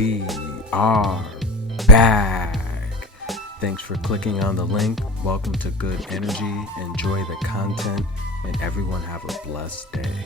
we are back. Thanks for clicking on the link. Welcome to Good Energy. Enjoy the content, and everyone have a blessed day.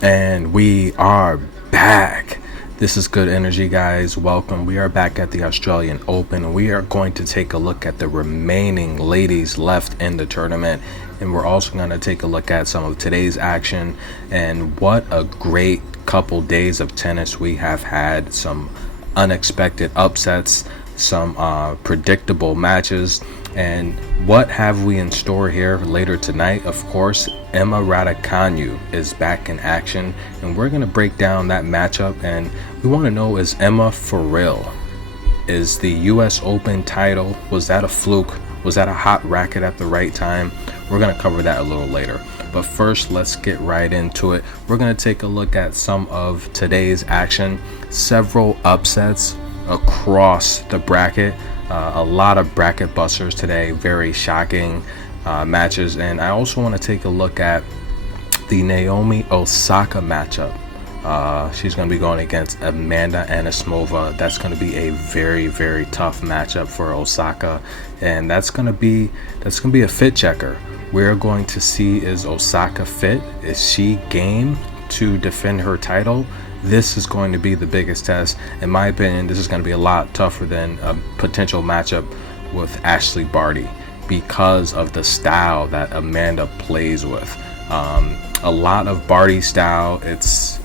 And we are back. This is Good Energy, guys. Welcome. We are back at the Australian Open. We are going to take a look at the remaining ladies left in the tournament. And we're also going to take a look at some of today's action. And what a great couple days of tennis we have had. Some unexpected upsets, some predictable matches. And what have we in store here later tonight? Of course, Emma Raducanu is back in action, and we're going to break down that matchup. And we want to know, is Emma for real? Is the US Open title, was that a fluke? Was that a hot racket at the right time? We're going to cover that a little later. But first, let's get right into it. We're going to take a look at some of today's action. Several upsets across the bracket. A lot of bracket busters today, very shocking matches. And I also want to take a look at the Naomi Osaka matchup. She's going to be going against Amanda Anismova. That's going to be a very, very tough matchup for Osaka, and that's going to be a fit checker. We're going to see, is Osaka fit? Is she game to defend her title? This is going to be the biggest test. In my opinion, this is going to be a lot tougher than a potential matchup with Ashley Barty because of the style that Amanda plays with. A lot of Barty's style, it's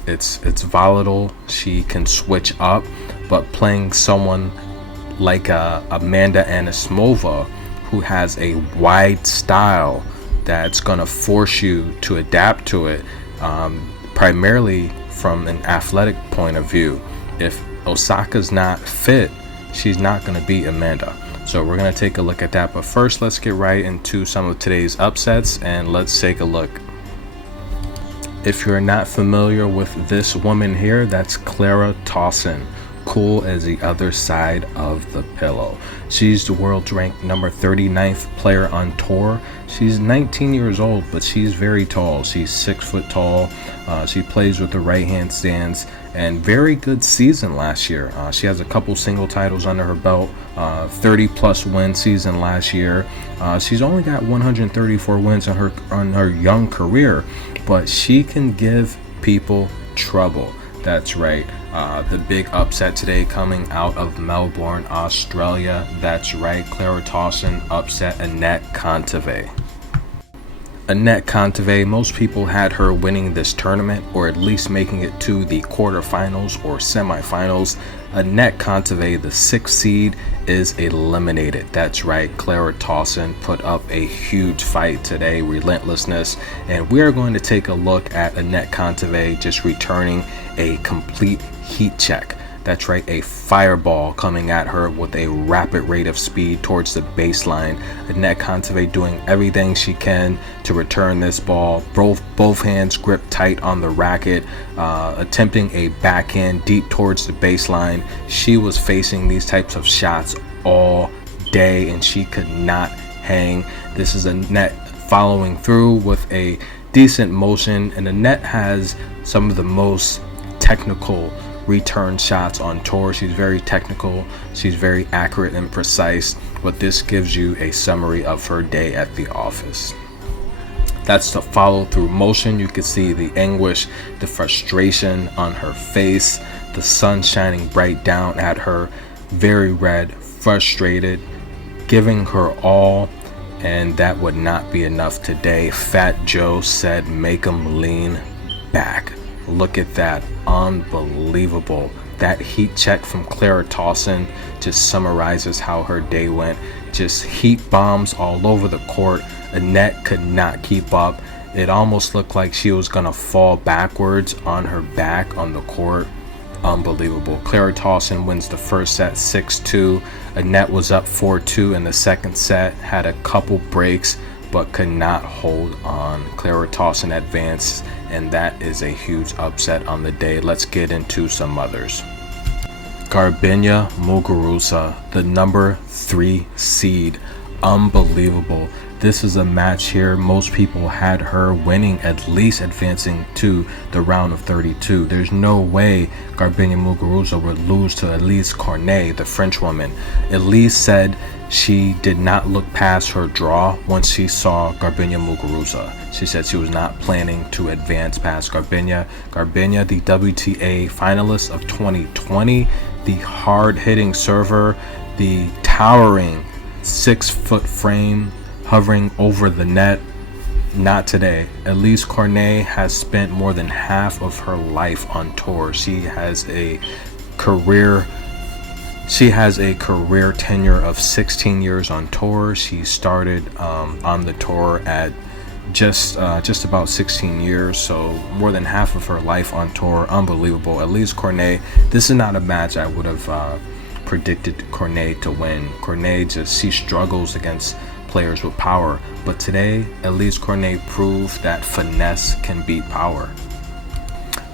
volatile. She can switch up, but playing someone like Amanda Anismova, who has a wide style that's going to force you to adapt to it, primarily from an athletic point of view. If Osaka's not fit, she's not going to beat Amanda. So we're going to take a look at that. But first, let's get right into some of today's upsets, and let's take a look. If you're not familiar with this woman here, that's Clara Tauson. Cool as the other side of the pillow. She's the world's ranked number 39th player on tour. She's 19 years old, but she's very tall. She's 6 foot tall. She plays with the right hand stance, and very good season last year. She has a couple single titles under her belt, 30 plus win season last year. She's only got 134 wins on her young career, but she can give people trouble. That's right. The big upset today coming out of Melbourne, Australia. That's right. Clara Tauson upset Anett. Anett Kontaveit, most people had her winning this tournament, or at least making it to the quarterfinals or semifinals. Anett Kontaveit, the 6th seed, is eliminated. That's right. Clara Tauson put up a huge fight today, relentlessness, and we are going to take a look at Anett Kontaveit just returning a complete heat check. That's right, a fireball coming at her with a rapid rate of speed towards the baseline. Anett Kontaveit doing everything she can to return this ball. Both hands gripped tight on the racket, attempting a backhand deep towards the baseline. She was facing these types of shots all day, and she could not hang. This is Anett following through with a decent motion, and Anett has some of the most technical return shots on tour. She's very technical, she's very accurate and precise, but this gives you a summary of her day at the office. That's the follow through motion. You can see the anguish, the frustration on her face, the sun shining bright down at her, very red, frustrated, giving her all, and that would not be enough today. Fat Joe said, make 'em lean back. Look at that. Unbelievable. That heat check from Clara Tauson just summarizes how her day went. Just heat bombs all over the court. Anett could not keep up. It almost looked like she was going to fall backwards on her back on the court. Unbelievable. Clara Tauson wins the first set 6-2. Anett was up 4-2 in the second set, had a couple breaks, but could not hold on. Clara Tauson advanced, and that is a huge upset on the day. Let's get into some others. Garbiñe Muguruza, the number 3 seed. Unbelievable. This is a match here. Most people had her winning, at least advancing to the round of 32. There's no way Garbiñe Muguruza would lose to Elise Cornet, the French woman. Elise said she did not look past her draw once she saw Garbiñe Muguruza. She said she was not planning to advance past Garbiñe. Garbiñe, the WTA finalist of 2020, the hard-hitting server, the towering 6-foot frame hovering over the net. Not today. Elise Cornet has spent more than half of her life on tour. She has a career tenure of 16 years on tour. She started on the tour at just about 16 years, so more than half of her life on tour. Unbelievable. Elise Cornet, this is not a match I would have predicted Cornet to win. Cornet she struggles against players with power, but today Elise Cornet proved that finesse can beat power.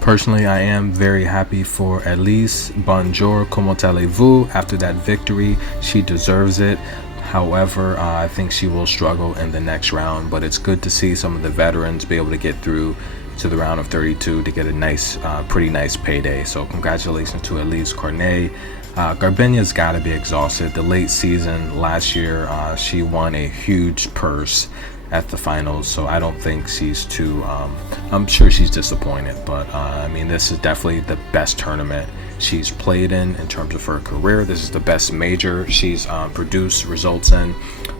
Personally, I am very happy for Elise. Bonjour, comment allez-vous? After that victory, she deserves it. However, I think she will struggle in the next round, but it's good to see some of the veterans be able to get through to the round of 32 to get a nice, pretty nice payday. So congratulations to Elise Cornet. Garbiñe's got to be exhausted. The late season last year, she won a huge purse at the finals, so I don't think she's too I'm sure she's disappointed, but I mean, this is definitely the best tournament she's played in terms of her career. This is the best major she's produced results in,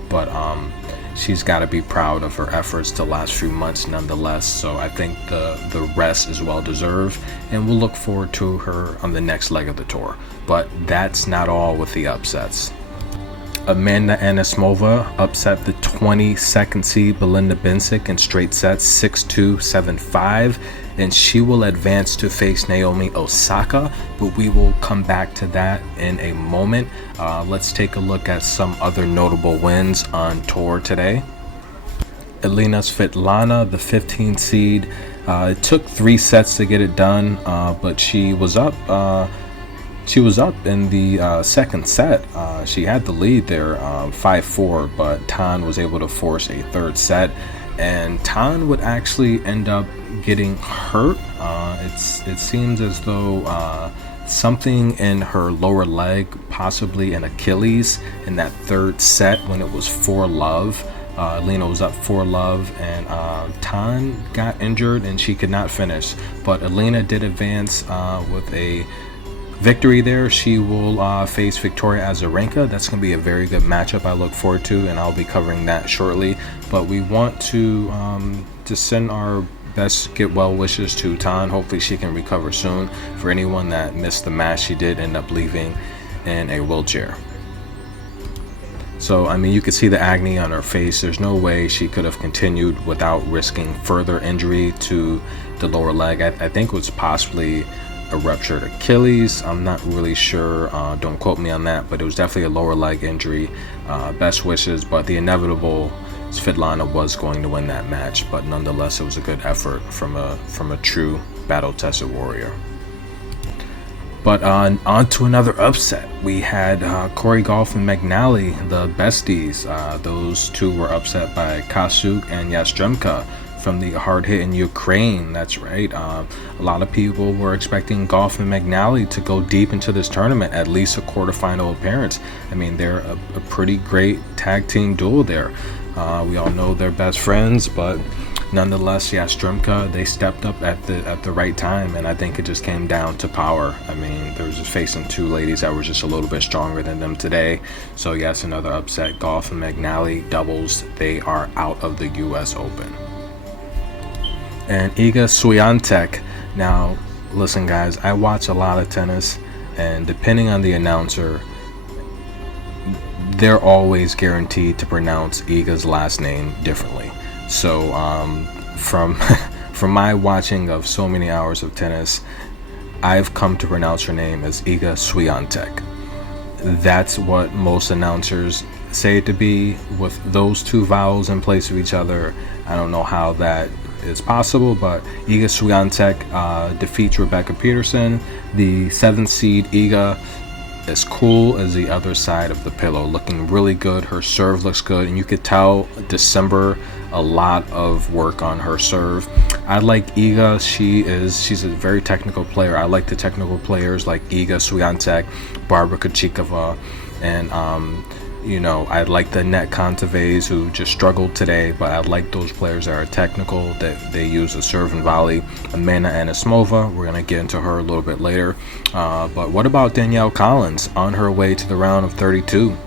but she's got to be proud of her efforts the last few months nonetheless. So I think the rest is well deserved, and we'll look forward to her on the next leg of the tour. But that's not all with the upsets. Amanda Anismova upset the 22nd seed Belinda Bencic in straight sets 6-2, 7-5, and she will advance to face Naomi Osaka, but we will come back to that in a moment. Let's take a look at some other notable wins on tour today. Elina Svitolina, the 15th seed, it took 3 sets to get it done, but she was up in the second set. She had the lead there, 5-4, but Tan was able to force a third set, and Tan would actually end up getting hurt. It seems as though something in her lower leg, possibly an Achilles, in that third set when it was 4-love. Elina was up 4-love, and Tan got injured and she could not finish, but Elina did advance with a victory there. She will face Victoria Azarenka. That's going to be a very good matchup I look forward to, and I'll be covering that shortly. But we want to send our best get well wishes to Tan. Hopefully she can recover soon. For anyone that missed the match, she did end up leaving in a wheelchair. So, I mean, you could see the agony on her face. There's no way she could have continued without risking further injury to the lower leg. I think it was possibly a ruptured Achilles. I'm not really sure. Don't quote me on that, but it was definitely a lower leg injury. Best wishes, but the inevitable Svitolina was going to win that match, but nonetheless, it was a good effort from a true battle-tested warrior. But on to another upset. We had Corey Goff and McNally, the besties. Those two were upset by Kasuk and Yastremka from the hard-hitting Ukraine. That's right. A lot of people were expecting Goff and McNally to go deep into this tournament, at least a quarterfinal appearance. I mean, they're a pretty great tag team duo there. We all know they're best friends, but nonetheless, Yastremka, they stepped up at the right time, and I think it just came down to power. I mean, they were just facing two ladies that were just a little bit stronger than them today. So yes, another upset. Goff and McNally doubles. They are out of the U.S. Open. And Iga Swiatek. Now, listen, guys, I watch a lot of tennis, and depending on the announcer, they're always guaranteed to pronounce Iga's last name differently. So from my watching of so many hours of tennis, I've come to pronounce her name as Iga Swiatek. That's what most announcers say it to be with those two vowels in place of each other. I don't know how that is possible, but Iga Swiatek defeats Rebecca Peterson. The 7th seed Iga, as cool as the other side of the pillow, looking really good. Her serve looks good, and you could tell December a lot of work on her serve. I like Iga. She's a very technical player. I like the technical players like Iga Swiatek, Barbara Krejcikova, and I like the Anett Kontaveits, who just struggled today, but I like those players that are technical, that they use a serve and volley. Amanda Anismova, we're going to get into her a little bit later. But what about Danielle Collins on her way to the round of 32?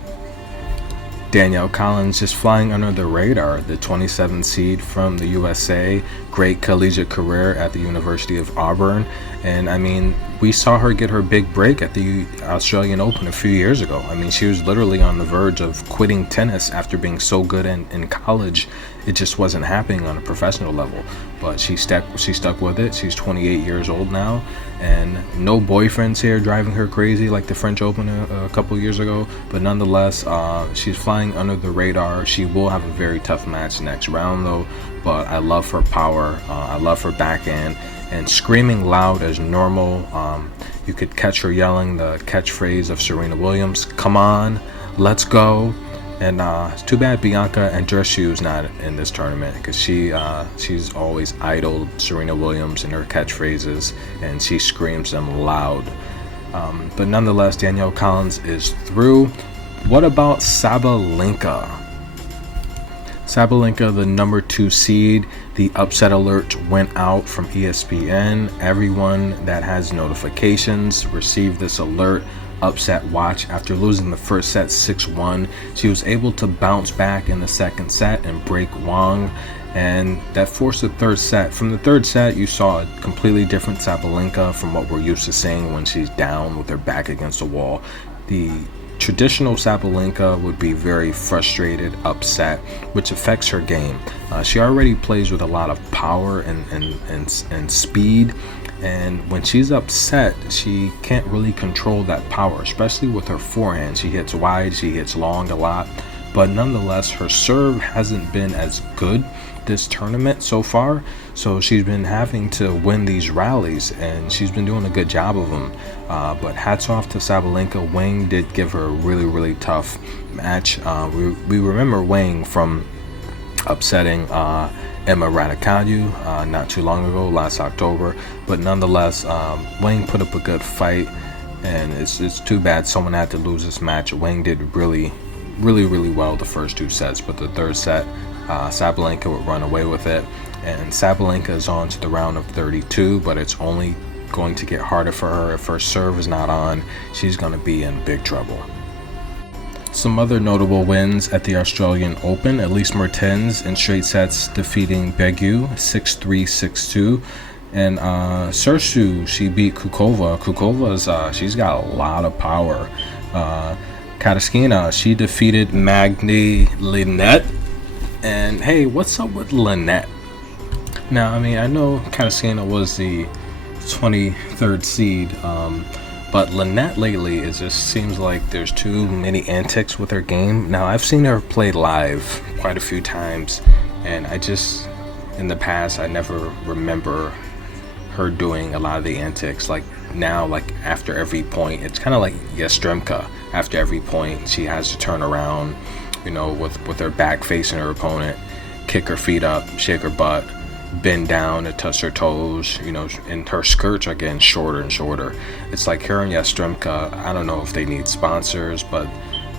Danielle Collins just flying under the radar, the 27th seed from the USA, great collegiate career at the University of Auburn. And I mean, we saw her get her big break at the Australian Open a few years ago. I mean, she was literally on the verge of quitting tennis after being so good in college. It just wasn't happening on a professional level. But she stuck with it. She's 28 years old now, and no boyfriends here driving her crazy like the French Open a couple years ago. But nonetheless, she's flying under the radar. She will have a very tough match next round though. But I love her power. I love her backhand. And screaming loud as normal. You could catch her yelling the catchphrase of Serena Williams, "Come on, let's go." And it's too bad Bianca Andreescu's not in this tournament, because she's always idoled Serena Williams and her catchphrases, and she screams them loud. But nonetheless, Danielle Collins is through. What about Sabalenka? Sabalenka, the number 2 seed. The upset alert went out from ESPN. Everyone that has notifications received this alert. Upset watch. After losing the first set 6-1, she was able to bounce back in the second set and break Wang, and that forced the third set. From the third set, you saw a completely different Sabalenka from what we're used to seeing when she's down with her back against the wall. The traditional Sabalenka would be very frustrated, upset, which affects her game. She already plays with a lot of power and speed, and when she's upset, she can't really control that power, especially with her forehand. She hits wide, she hits long a lot, but nonetheless, her serve hasn't been as good this tournament so far, so she's been having to win these rallies, and she's been doing a good job of them. But hats off to Sabalenka. Wang did give her a really, really tough match. We remember Wang from upsetting Emma Raducanu not too long ago, last October. But nonetheless, Wang put up a good fight, and it's too bad someone had to lose this match. Wang did really, really, really well the first 2 sets, but the third set, Sabalenka would run away with it. And Sabalenka is on to the round of 32, but it's only going to get harder for her. If her serve is not on, she's going to be in big trouble. Some other notable wins at the Australian Open: Elise Mertens in straight sets defeating Begu 6-3, 6-2. And Sersu, she beat Kukova. Kukova's she's got a lot of power. Kataskina, she defeated Magni Linette. And hey, what's up with Linette? Now, I mean, I know Kataskina was the 23rd seed, but Linette lately, it just seems like there's too many antics with her game. Now, I've seen her play live quite a few times, and in the past, I never remember her doing a lot of the antics. Like now, like after every point, it's kind of like Yastremka. After every point, she has to turn around, with her back facing her opponent, kick her feet up, shake her butt, bend down and touch her toes, and her skirts are getting shorter and shorter. It's like her and Yastremka, I don't know if they need sponsors, but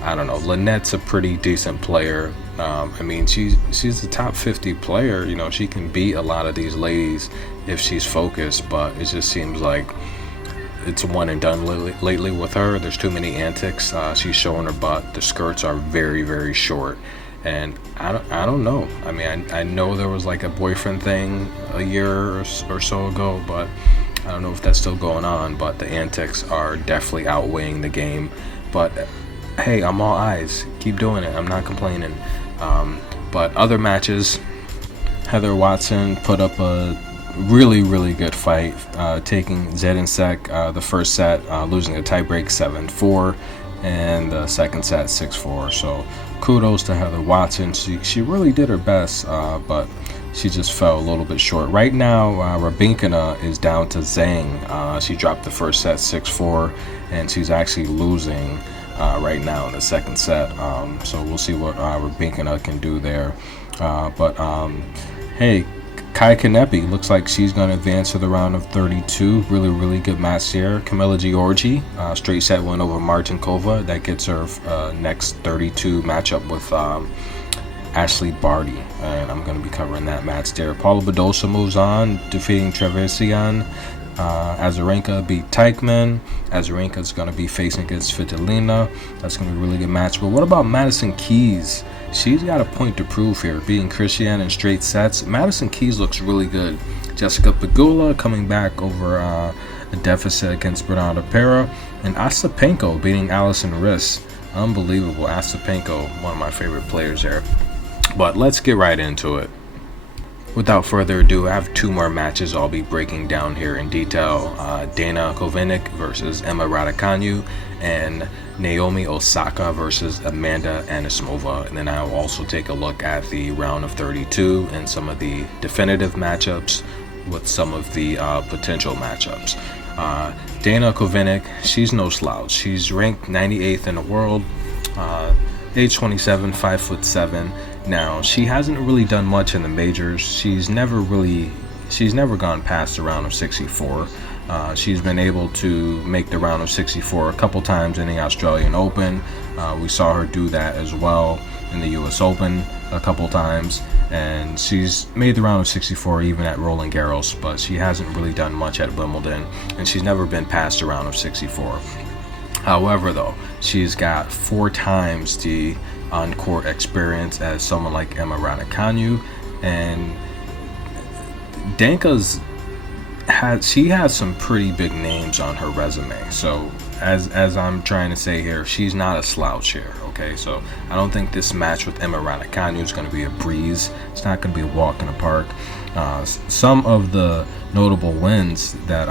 I don't know. Linette's a pretty decent player. I mean, she's a top 50 player. She can beat a lot of these ladies if she's focused, but it just seems like it's a one and done lately with her. There's too many antics. She's showing her butt. The skirts are very, very short. And I don't know. I mean, I know there was like a boyfriend thing a year or so ago, but I don't know if that's still going on. But the antics are definitely outweighing the game. But hey, I'm all eyes. Keep doing it. I'm not complaining. But other matches, Heather Watson put up a really, really good fight, taking Zedinsek the first set, losing a tiebreak 7-4. And the second set 6-4. So kudos to Heather Watson. She really did her best, but she just fell a little bit short. Right now, Raducanu is down to Zhang. She dropped the first set 6-4, and she's actually losing right now in the second set. So we'll see what Raducanu can do there. Hey, Kai Kanepi looks like she's going to advance to the round of 32. Really good match here. Camila Giorgi, straight set win over Martinkova. That gets her next 32 matchup with Ashley Barty, and I'm going to be covering that match there. Paula Badosa moves on, defeating Trevisan. Azarenka beat Teichmann. Azarenka is going to be facing against Svitolina. That's going to be a really good match. But what about Madison Keys? She's got a point to prove here, beating Christian in straight sets. Madison Keys looks really good. Jessica Pegula coming back over a deficit against Bernarda Pera. And Ostapenko beating Alison Riss. Unbelievable. Ostapenko, one of my favorite players there. But let's get right into it. Without further ado, I have two more matches I'll be breaking down here in detail. Dana Kovinic versus Emma Raducanu, and Naomi Osaka versus Amanda Anismova. And then I'll also take a look at the round of 32 and some of the definitive matchups with some of the potential matchups. Dana Kovinic, she's no slouch. She's ranked 98th in the world, age 27, 5'7". Now, she hasn't really done much in the majors. She's never gone past the round of 64. She's been able to make the round of 64 a couple times in the Australian Open. We saw her do that as well in the US Open a couple times, and she's made the round of 64 even at Roland Garros, but she hasn't really done much at Wimbledon, and she's never been past the round of 64. However, though, she's got 4 times the on-court experience as someone like Emma Raducanu, and Danka's has some pretty big names on her resume. So as I'm trying to say here, she's not a slouch here. Okay, so I don't think this match with Emma Raducanu is going to be a breeze. It's not going to be a walk in the park. Some of the notable wins that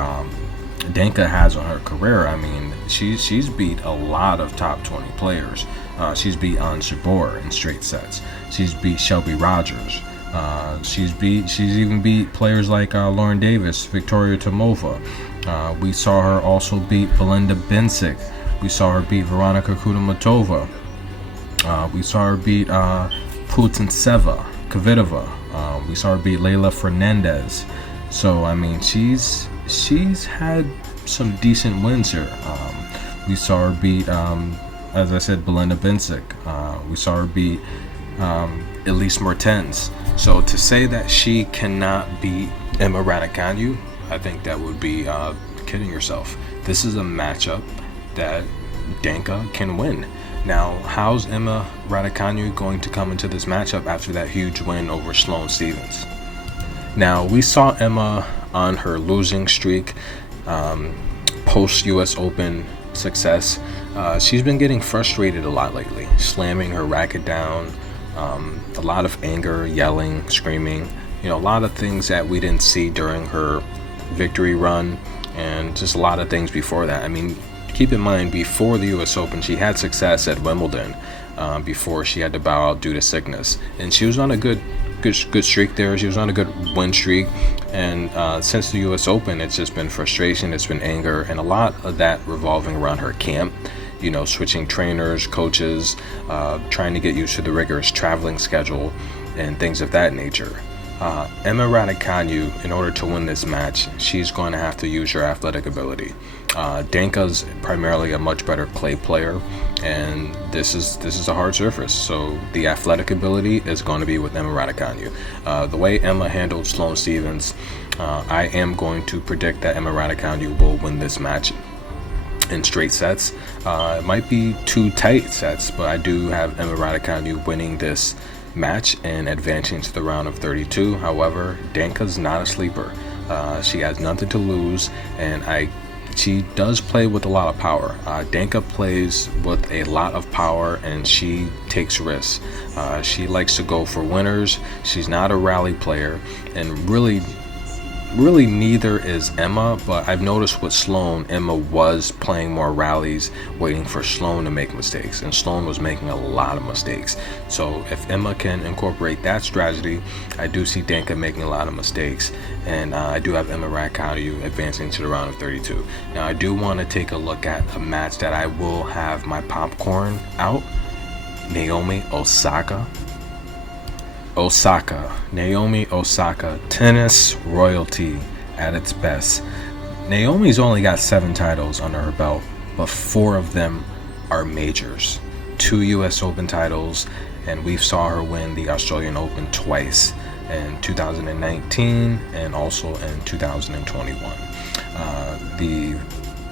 Danka has on her career, I mean, she's beat a lot of top 20 players. She's beat Ons Jabeur in straight sets. She's beat Shelby Rogers. She's even beat players like Lauren Davis, Victoria Tomova. We saw her also beat Belinda Bencic. We saw her beat Veronika Kudermetova. We saw her beat Putintseva, Kvitova. We saw her beat Leylah Fernandez. So I mean, she's had some decent wins here. We saw her beat, as I said, Belinda Bencic. We saw her beat Elise Mertens. So to say that she cannot beat Emma Raducanu, I think that would be kidding yourself. This is a matchup that Danka can win. Now, how's Emma Raducanu going to come into this matchup after that huge win over Sloane Stephens? Now, we saw Emma on her losing streak post-US Open success. She's been getting frustrated a lot lately, slamming her racket down, a lot of anger, yelling, screaming, a lot of things that we didn't see during her victory run, and just a lot of things before that. I mean, keep in mind, before the US Open, she had success at Wimbledon before she had to bow out due to sickness, and she was on a good streak there. She was on a good win streak, and since the US Open, it's just been frustration, it's been anger, and a lot of that revolving around her camp. Switching trainers, coaches, trying to get used to the rigorous traveling schedule and things of that nature. Emma Raducanu, in order to win this match, she's going to have to use her athletic ability. Danka's primarily a much better clay player, and this is a hard surface, so the athletic ability is going to be with Emma Raducanu. The way Emma handled Sloane Stephens, I am going to predict that Emma Raducanu will win this match in straight sets. It might be 2 tight sets, but I do have Emma Raducanu winning this match and advancing to the round of 32. However, Danka's not a sleeper. She has nothing to lose, and she does play with a lot of power. Danka plays with a lot of power, and she takes risks. She likes to go for winners. She's not a rally player, and really Really, neither is Emma, but I've noticed with Sloane, Emma was playing more rallies, waiting for Sloane to make mistakes, and Sloane was making a lot of mistakes. So if Emma can incorporate that strategy, I do see Danka making a lot of mistakes, and I do have Emma Raducanu advancing to the round of 32. Now, I do want to take a look at a match that I will have my popcorn out. Naomi Osaka. Naomi Osaka, tennis royalty at its best. Naomi's only got 7 titles under her belt, but 4 of them are majors. 2 US Open titles, and we saw her win the Australian Open twice in 2019 and also in 2021. The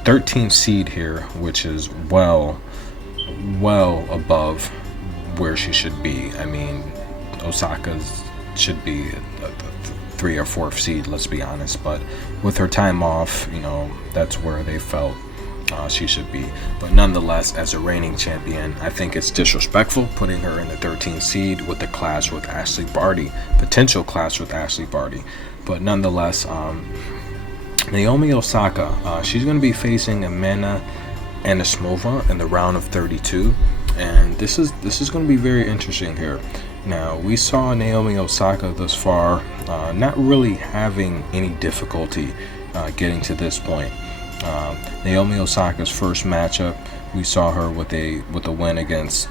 13th seed here, which is well above where she should be. I mean, Osaka's should be a 3 or 4th seed, let's be honest, but with her time off, that's where they felt she should be. But nonetheless, as a reigning champion, I think it's disrespectful putting her in the 13th seed with the clash with Ashley Barty, potential clash with Ashley Barty. But nonetheless, Naomi Osaka, she's going to be facing Amanda Anismova in the round of 32, and this is going to be very interesting here. Now, we saw Naomi Osaka thus far not really having any difficulty getting to this point. Naomi Osaka's first matchup, we saw her with a win against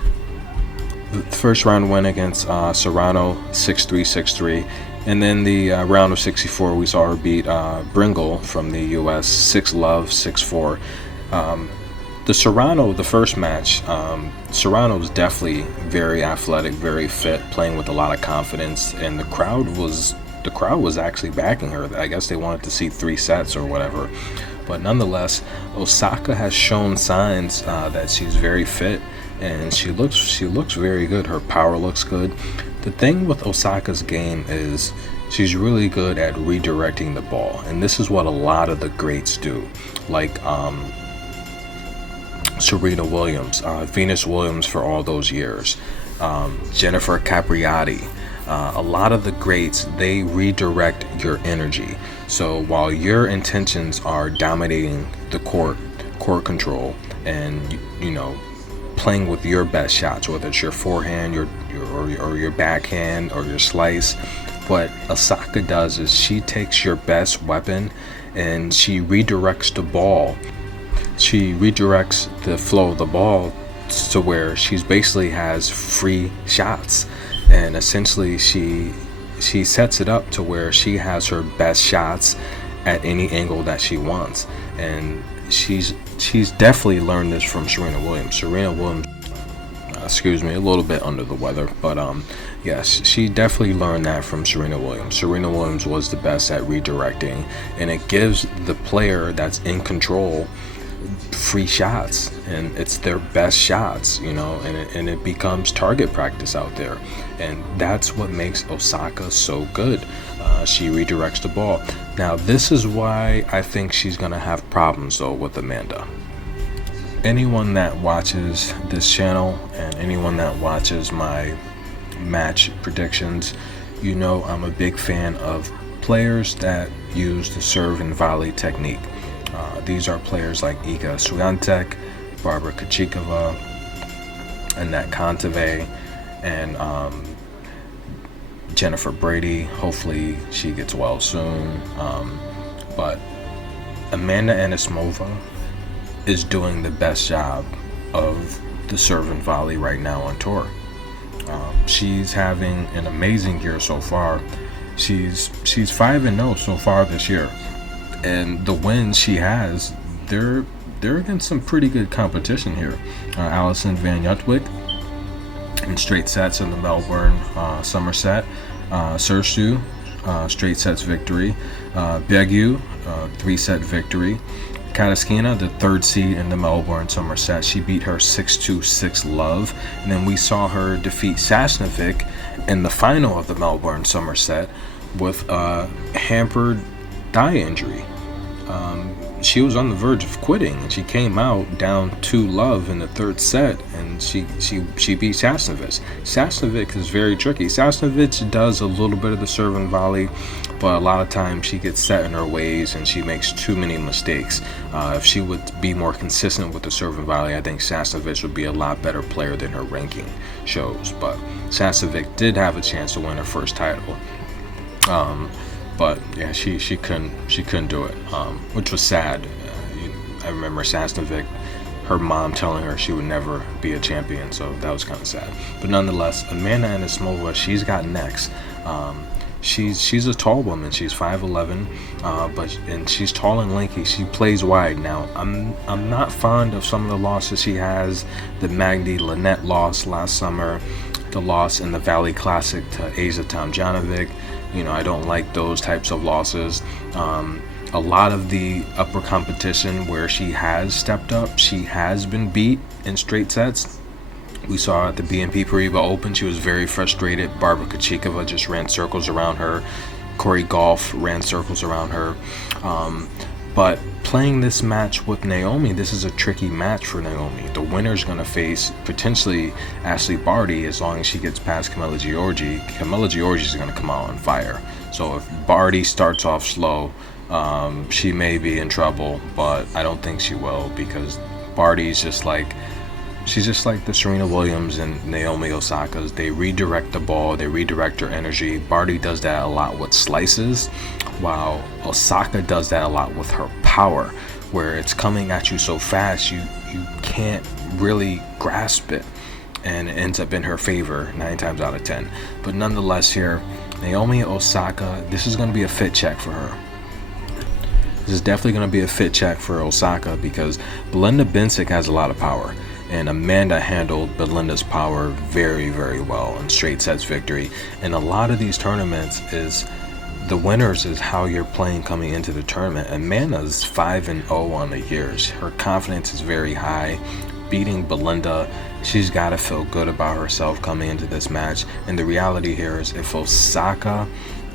the first round win against Serrano 6-3, 6-3, and then the round of 64 we saw her beat Bringle from the US 6-love, 6-4. The Serrano, the first match, Serrano's definitely very athletic, very fit, playing with a lot of confidence, and the crowd was actually backing her. I guess they wanted to see 3 sets or whatever. But nonetheless, Osaka has shown signs that she's very fit, and she looks very good. Her power looks good. The thing with Osaka's game is she's really good at redirecting the ball, and this is what a lot of the greats do, like Serena Williams, Venus Williams for all those years, Jennifer Capriati. A lot of the greats, they redirect your energy. So while your intentions are dominating the court control, and playing with your best shots, whether it's your forehand, or your backhand, or your slice, what Osaka does is she takes your best weapon and she redirects the ball. She redirects the flow of the ball to where she's basically has free shots, and essentially she sets it up to where she has her best shots at any angle that she wants. And she's definitely learned this from Serena Williams. Serena Williams, excuse me, a little bit under the weather, but yes, she definitely learned that from Serena Williams. Serena Williams was the best at redirecting, and it gives the player that's in control free shots, and it's their best shots, and it becomes target practice out there, and that's what makes Osaka so good. She redirects the ball. Now, this is why I think she's gonna have problems though with Amanda. Anyone that watches this channel and anyone that watches my match predictions, I'm a big fan of players that use the serve and volley technique. These are players like Iga Swiatek, Barbara Krejcikova, Anett Kontaveit, and Jennifer Brady. Hopefully she gets well soon. But Amanda Anismova is doing the best job of the serve and volley right now on tour. She's having an amazing year so far. She's 5-0 so far this year. And the wins she has, they're against some pretty good competition here. Alison Van Jutwyk in straight sets in the Melbourne Somerset. Serstu, straight sets victory. Begu, 3-set victory. Kataskina, the 3rd seed in the Melbourne Somerset, she beat her 6-2, 6-love. And then we saw her defeat Sasnovic in the final of the Melbourne Somerset with a hampered thigh injury. she was on the verge of quitting, and she came out down 2-love in the third set, and she beat Sasnovich. Sasnovich is very tricky. Sasnovich does a little bit of the serve and volley, but a lot of times she gets set in her ways and she makes too many mistakes. If she would be more consistent with the serve and volley, I think Sasnovich would be a lot better player than her ranking shows. But Sasnovich did have a chance to win her first title. But yeah, she couldn't do it, which was sad. I remember Sasnovich, her mom telling her she would never be a champion, so that was kind of sad. But nonetheless, Amanda Anismova, she's got next. She's a tall woman. She's 5'11", and she's tall and lanky. She plays wide. Now, I'm not fond of some of the losses she has. The Magdi Linette loss last summer, the loss in the Valley Classic to Asa Tomljanovic. I don't like those types of losses. A lot of the upper competition where she has stepped up, she has been beat in straight sets. We saw at the BNP Paribas Open, she was very frustrated. Barbara Krejcikova just ran circles around her. Corey Goff ran circles around her. But playing this match with Naomi, this is a tricky match for Naomi. The winner's going to face potentially Ashley Barty as long as she gets past Camila Giorgi. Camila Giorgi is going to come out on fire. So if Barty starts off slow, she may be in trouble, but I don't think she will, because Barty's she's just like the Serena Williams and Naomi Osaka's. They redirect the ball, they redirect her energy. Barty does that a lot with slices, while Osaka does that a lot with her power, where it's coming at you so fast you can't really grasp it, and it ends up in her favor 9 times out of 10. But nonetheless here, Naomi Osaka, this is going to be a fit check for her. This is definitely going to be a fit check for Osaka, because Belinda Bencic has a lot of power. And Amanda handled Belinda's power very, very well in straight sets victory. And a lot of these tournaments is the winners is how you're playing coming into the tournament. Amanda's 5-0 on the years. Her confidence is very high. Beating Belinda, she's got to feel good about herself coming into this match. And the reality here is, if Osaka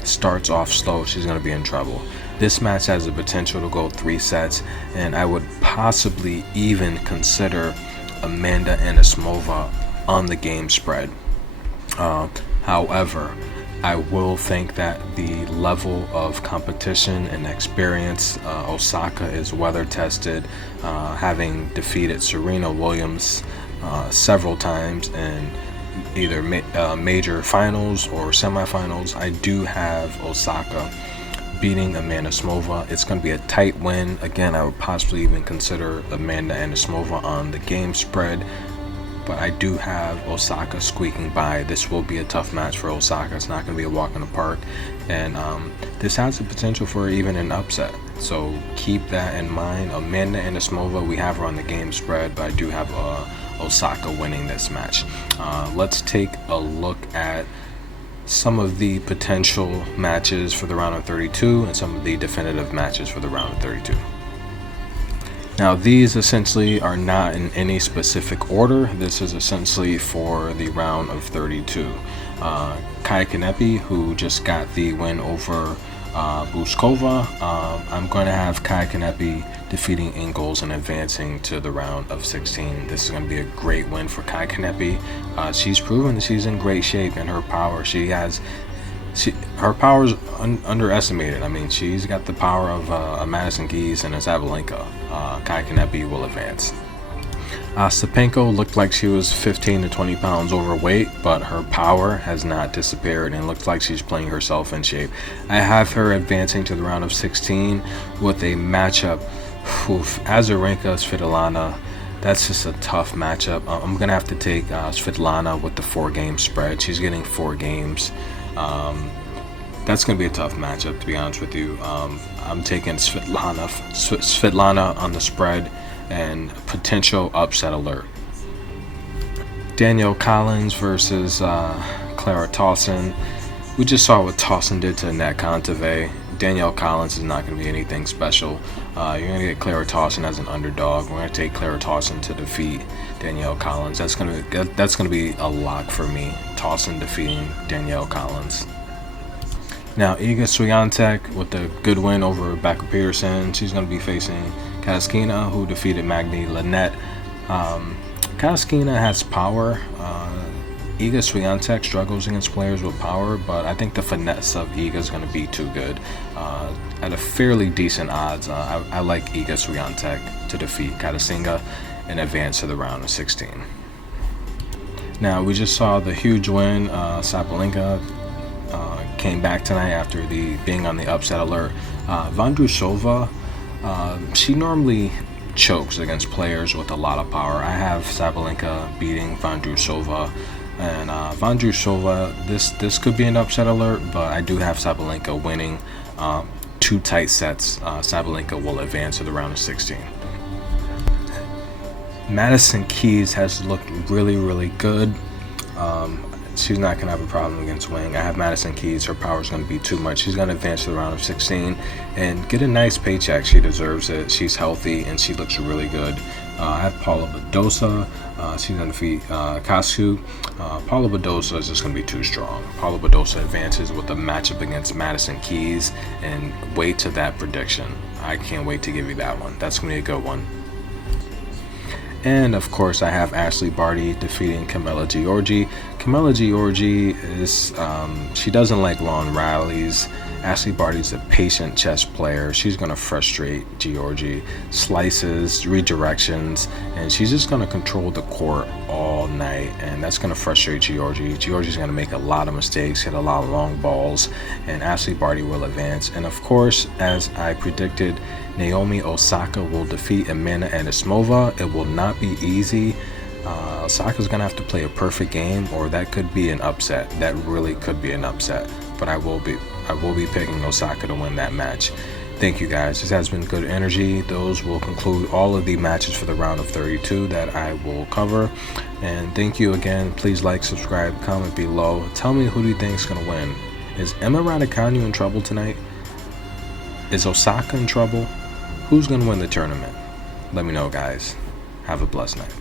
starts off slow, she's going to be in trouble. This match has the potential to go 3 sets, and I would possibly even consider Amanda Anismova on the game spread. However, I will think that the level of competition and experience, Osaka is weather tested, having defeated Serena Williams several times in either major finals or semifinals. I do have Osaka beating Amanda Anismova. It's going to be a tight win. Again, I would possibly even consider Amanda Anismova on the game spread, but I do have Osaka squeaking by. This will be a tough match for Osaka. It's not going to be a walk in the park, and this has the potential for even an upset. So keep that in mind. Amanda Anismova, we have her on the game spread, but I do have Osaka winning this match. Let's take a look at some of the potential matches for the round of 32 and some of the definitive matches for the round of 32. Now, these essentially are not in any specific order. This is essentially for the round of 32. Kai Kanepi, who just got the win over Buskova. I'm going to have Kai Kanepi defeating Ingles and advancing to the round of 16. This is going to be a great win for Kai Kanepi. She's proven that she's in great shape, and her power, her power is underestimated. I mean, she's got the power of a Madison Keys and a Sabalenka. Kai Kanepi will advance. Stepanko looked like she was 15 to 20 pounds overweight, but her power has not disappeared and looks like she's playing herself in shape. I have her advancing to the round of 16 with a matchup. Azarenka Svitolina, that's just a tough matchup. I'm going to have to take Svitolina with the 4-game spread. She's getting 4 games. That's going to be a tough matchup, to be honest with you. I'm taking Svitolina on the spread and potential upset alert. Danielle Collins versus Clara Tauson. We just saw what Tauson did to Anett Kontaveit. Danielle Collins is not going to be anything special. You're going to get Clara Tauson as an underdog. We're going to take Clara Tauson to defeat Danielle Collins. That's going to be a lock for me. Tauson defeating Danielle Collins. Now, Iga Swiatek with the good win over Rebecca Peterson. She's going to be facing Kasatkina, who defeated Magni Linette. Kasatkina has power. Iga Swiatek struggles against players with power, but I think the finesse of Iga is going to be too good. At a fairly decent odds, I like Iga Swiatek to defeat Kasatkina and advance to the round of 16. Now, we just saw the huge win. Sabalenka came back tonight after being on the upset alert. Vondrousova, she normally chokes against players with a lot of power. I have Sabalenka beating Vondrousova. And Vondrousova, this could be an upset alert, but I do have Sabalenka winning 2 tight sets. Sabalenka will advance to the round of 16. Madison Keys has looked really, really good. She's not going to have a problem against Wing. I have Madison Keys. Her power is going to be too much. She's going to advance to the round of 16 and get a nice paycheck. She deserves it. She's healthy, and she looks really good. I have Paula Badosa. She's going to defeat Kasu. Paula Badosa is just going to be too strong. Paula Badosa advances with a matchup against Madison Keys, and wait to that prediction. I can't wait to give you that one. That's going to be a good one. And of course, I have Ashley Barty defeating Camila Giorgi. Camila Giorgi is, she doesn't like long rallies. Ashley Barty's a patient chess player. She's going to frustrate Giorgi. Slices, redirections, and she's just going to control the court all night, and that's going to frustrate Giorgi. Giorgi's going to make a lot of mistakes, hit a lot of long balls, and Ashley Barty will advance. And of course, as I predicted, Naomi Osaka will defeat Amanda Anismova. It will not be easy. Osaka's going to have to play a perfect game, or that could be an upset. That really could be an upset. But I will be picking Osaka to win that match. Thank you guys. This has been good energy. Those will conclude all of the matches for the round of 32 that I will cover. And thank you again. Please like, subscribe, comment below. Tell me, who do you think is going to win? Is Emma Raducanu in trouble tonight? Is Osaka in trouble? Who's going to win the tournament? Let me know, guys. Have a blessed night.